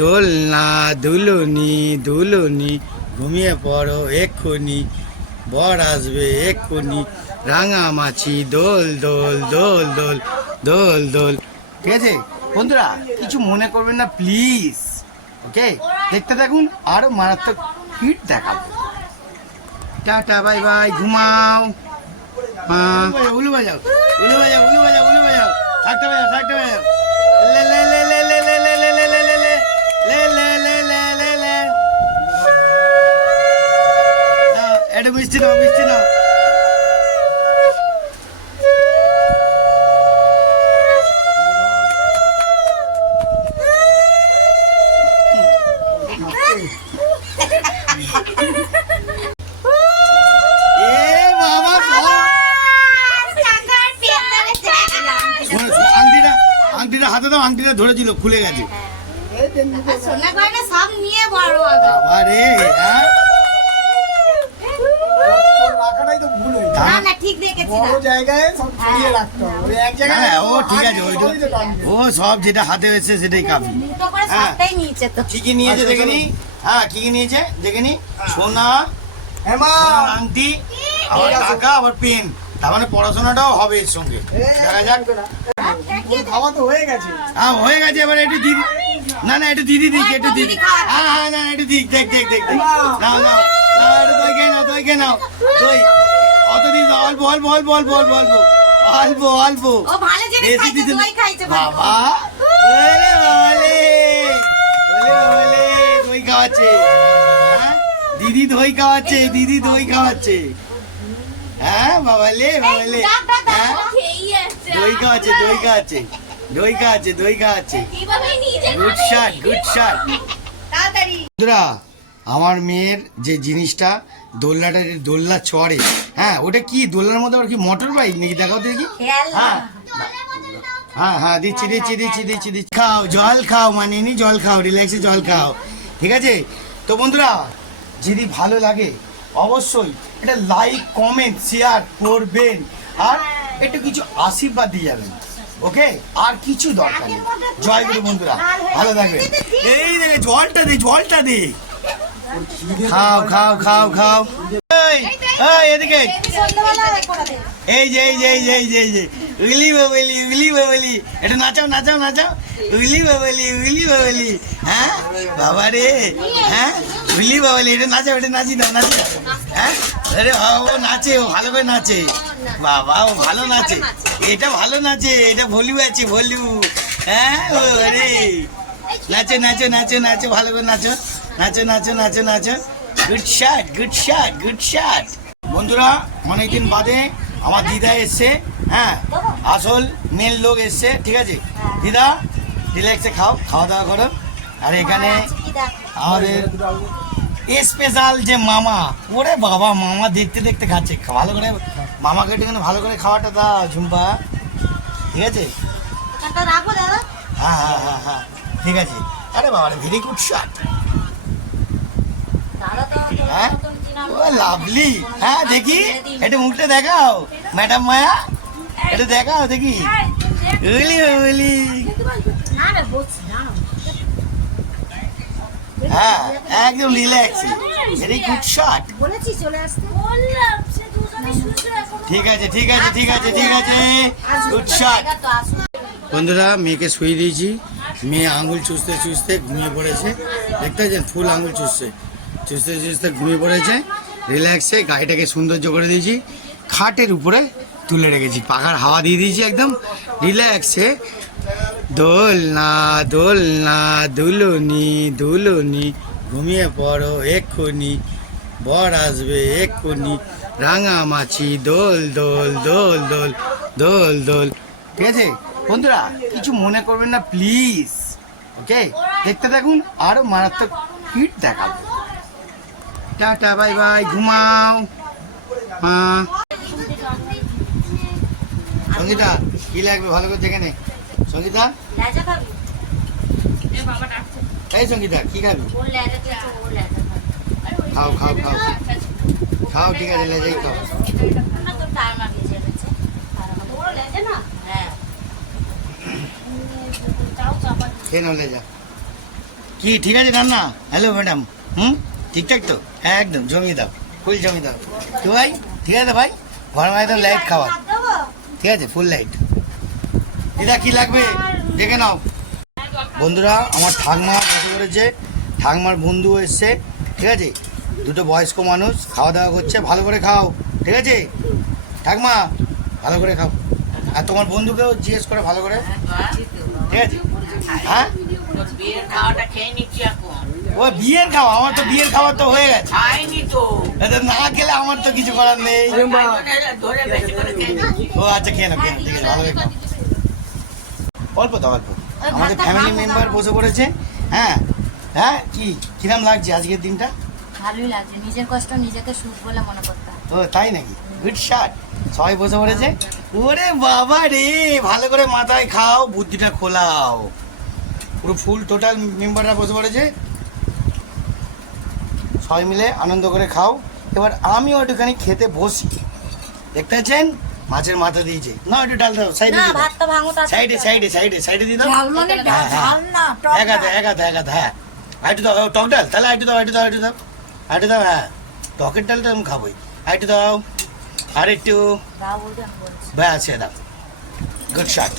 দোলনা দুলুনি দুলুনি ঘুমিয়ে পড়ো এক্ষুনি, বর আসবে এক্ষুনি, রাঙামাছি দোল দোল দোল দোল দোল দোল। ঠিক আছে বন্ধুরা, কিছু মনে করবেন না প্লিজ, ওকে? দেখতে থাকুন, আরো মারাত্মক হিট দেখাবো। টাটা বাই বাই, ঘুমাও। উলু বাজাও উলু বাজাও উলু বাজাও উলু বাজাও, থাকতে বাজাও থাকতে বাজাও, লে লে লে লে লে লে লে লে লে লে লে লে লে লে লে লে লে। এটা মিষ্টি নাও মিষ্টি নাও। আংটিটা হাতে দাও, আংটিটা ধরেছিল খুলে গেছে। সোনা গয়না সব নিয়ে বড় আরে রাখাটাই তো ভুল হয়েছে। না না ঠিক রেখেছি না, বড় জায়গায় সব ছড়িয়ে রাখতে হবে, ওই এক জায়গায়। হ্যাঁ ও ঠিক আছে, ও সব যেটা হাতে হয়েছে সেটাই কাফি। দুটো করে সবটাই নিয়েছে তো। কি কি নিয়েছে দেখে নি? হ্যাঁ কি কি নিয়েছে দেখে নি? সোনা, হেমা সোনার আংটি, আবার টাকা, আবার পেন। তার মানে পড়াশোনাটাও হবে এর সঙ্গে। দেখা যাক। খাওয়া তো হয়ে গেছে। হ্যাঁ হয়ে গেছে, এবার একটু দিদি, না না একটু দিদি দিক, একটু দিদি। হ্যাঁ হ্যাঁ না একটু দিক, দেখ দেখ দেখ দেখ। নাও নাও নাও, একটু দই খেয়ে নাও, দই খেয়ে নাও, দই। অত দিন অল্প অল্প অল্প অল্প অল্প অল্প অল্প অল্প। ও ভালো জিনিস বেশি খাইছে, দিতে দই খাইছে বাবা। ওরে বাবালে, ওরে বাবালে, দই খাওয়াচ্ছে। হ্যাঁ দিদি দই খাওয়াচ্ছে, দিদি দই খাওয়াচ্ছে। হ্যাঁ বাবালে বাবালে, হ্যাঁ দই খাওয়াচ্ছে, দই খাওয়াচ্ছে, দই খাওয়াচ্ছে, দই খাওয়াচ্ছে। Good shot good shot. বন্ধুরা, আমার মেয়ের যে জিনিসটা দোলনাটা, দোলনা চড়ে, হ্যাঁ ওটা কি দোলনার মধ্যে আবার কি মোটর বাইক নাকি? দেখাও তো দেখি। হ্যাঁ হ্যাঁ হ্যাঁ দিচ্ছি দিচ্ছি দিচ্ছি দিচ্ছি দিচ্ছি। খাও জল খাও, মানে নি জল খাও, রিল্যাক্সে জল খাও। ঠিক আছে তো বন্ধুরা, যদি ভালো লাগে অবশ্যই এটা লাইক কমেন্ট শেয়ার করবেন, আর একটু কিছু আশীর্বাদ দিয়ে যাবেন, ওকে? আর কিছু দরকার নেই। জয় গুরু বন্ধুরা, ভালো থাকবেন। এই দেখে জলটা দে, জলটা দে। খাও খাও খাও খাও। এই এদিকে, এই যে এই যে এই যে এই যে এই যে উগলি বাবলি, উগলি বাবলি, এটা নাচাও নাচাও নাচাও, উগলি বাবলি, উগলি বাবলি। হ্যাঁ বাবা রে, হ্যাঁ উগলি বাবলি, এটা নাচাও, এটা নাচি দাও, নাচি দাও। হ্যাঁ আরে ও নাচে, ও ভালো করে নাচে বাবা, ও ভালো নাচে, এটা ভালো নাচে, এটা ভলিউ আছে ভলিউ। হ্যাঁ ও রে, নাচো নাচো নাচো নাচো, ভালো করে নাচো, নাচো নাচো নাচো নাচো। Good shot good shot good shot. বন্ধুরা, অনেকদিন বাদে আমার দিদা এসছে, হ্যাঁ আসল মেন লোক এসছে। ঠিক আছে দিদা, রিল্যাক্সে খাও, খাওয়া দাওয়া করো। আর এখানে আমাদের স্পেশাল যে মামা, ওরে বাবা মামা দেখতে দেখতে খাচ্ছে, ভালো করে মামাকে একটুখানি ভালো করে খাওয়াটা দাও ঝুম্পা। ঠিক আছে হ্যাঁ হ্যাঁ হ্যাঁ হ্যাঁ ঠিক আছে। আরে বাবা রে, ভেরি গুড শট। হ্যাঁ ও লাভলি। হ্যাঁ দেখি একটু মুখটা দেখাও ম্যাডাম মায়া, একটু দেখাও দেখি। উলি উলি, হ্যাঁ একদম রিল্যাক্স, ভেরি গুড শট। ঠিক আছে ঠিক আছে ঠিক আছে ঠিক আছে, গুড শট। বন্ধুরা, মেয়েকে শুয়ে দিয়েছি, মেয়ে আঙুল চুষতে চুষতে ঘুমিয়ে পড়েছে। দেখতে পাচ্ছেন ফুল আঙুল চুষছে, চুষতে চুষতে ঘুমিয়ে পড়েছে। রিল্যাক্সে গাড়িটাকে সৌন্দর্য করে দিয়েছি, খাটের উপরে তুলে রেখেছি, পাখার হাওয়া দিয়ে দিয়েছি একদম রিল্যাক্সে। দোলনা দোলনা দুলুনি দুলুনি ঘুমিয়ে পড়ো এক্ষুনি, বর আসবে এক্ষুনি, রাঙামাছি দোল দোল দোল দোল দোল দোল। ঠিক আছে বন্ধুরা, কিছু মনে করবেন না প্লিজ, ওকে? দেখতে থাকুন, আরো মারাত্মক হিট দেখাবো। টাটা বাই বাই, ঘুমাও। হ্যাঁ সঙ্গীতা, কি লাগবে ভালো করে দেখে নে। সঙ্গীতা, এই সঙ্গীতা কি খাবি? খাও খাও খাও খাও, ঠিক আছে লেজাই খাও। খেয়ে নাও লেজা। কি ঠিক আছে রান্না? হ্যালো ম্যাডাম, ঠিকঠাক তো? একদম জমিয়ে দাও, ফুল জমিয়ে দাও তো ভাই। ঠিক আছে ভাই, ঘর মাঝে তো লাইট খাওয়া, ঠিক আছে, ফুল লাইট। দিদা কি লাগবে দেখে নাও। বন্ধুরা, আমার ঠাকমা বসে করেছে, ঠাকমার বন্ধু এসছে, ঠিক আছে, দুটো বয়স্ক মানুষ খাওয়া দাওয়া করছে, ভালো করে খাও, ঠিক আছে ঠাকমা, ভালো করে খাও। আর তোমার বন্ধুকেও জিজ্ঞেস করে ভালো করে, ঠিক আছে? হ্যাঁ, বিয়ের খাওয়াটা খেয়ে নিচ্ছি এখন। ও বিয়ের খাওয়া, আমার তো বিয়ের খাওয়া তো হয়ে গেছে, খাইনি তো। এটা না খেলে আমার তো কিছু করার নেই। ধরে বেশি করে খেয়ে নিচ্ছি। ও আচ্ছা, খেয়ে নাও, খেয়ে নাও, ঠিক আছে, ভালো করে খাও। অল্প তো অল্প। আমাদের ফ্যামিলি মেম্বার বসে পড়েছে। হ্যাঁ হ্যাঁ, কি কিরম লাগছে আজকের দিনটা? ভালোই লাগছে, নিজের কষ্ট নিজেকে সুখ বলে মনে করতে হয়। ও তাই নাকি? Good shot. সবাই বসে পড়েছে। ওরে বাবা রে, ভালো করে মাথায় খাও, বুদ্ধিটা খোলাও। পুরো ফুল টোটাল মেম্বাররা বসে পড়েছে, সবাই মিলে আনন্দ করে খাও। এবার আমিও একটুখানি খেতে বসি। দেখতে পাচ্ছেন মাছের মাথা দিয়েছে, না একটু ডাল দাও, সাইডে না, দিয়ে দাও। ভাতটা ভাঙো তার সাইডে সাইডে সাইডে সাইডে দিয়ে দাও। ঝাল মানে হ্যাঁ, হ্যাঁ। ঝাল না, টক এক হাতে এক হাতে এক হাতে, হ্যাঁ। আরেকটু দাও, টক ডাল, তাহলে আরেকটু দাও, আরেকটু দাও, আরেকটু দাও, আরেকটু দাও, হ্যাঁ। টকের ডালটা আমি খাবোই, আরেকটু দাও, আরেকটু, দাও বলতে আমি বলছি। ব্যাস, দাও। Good shot.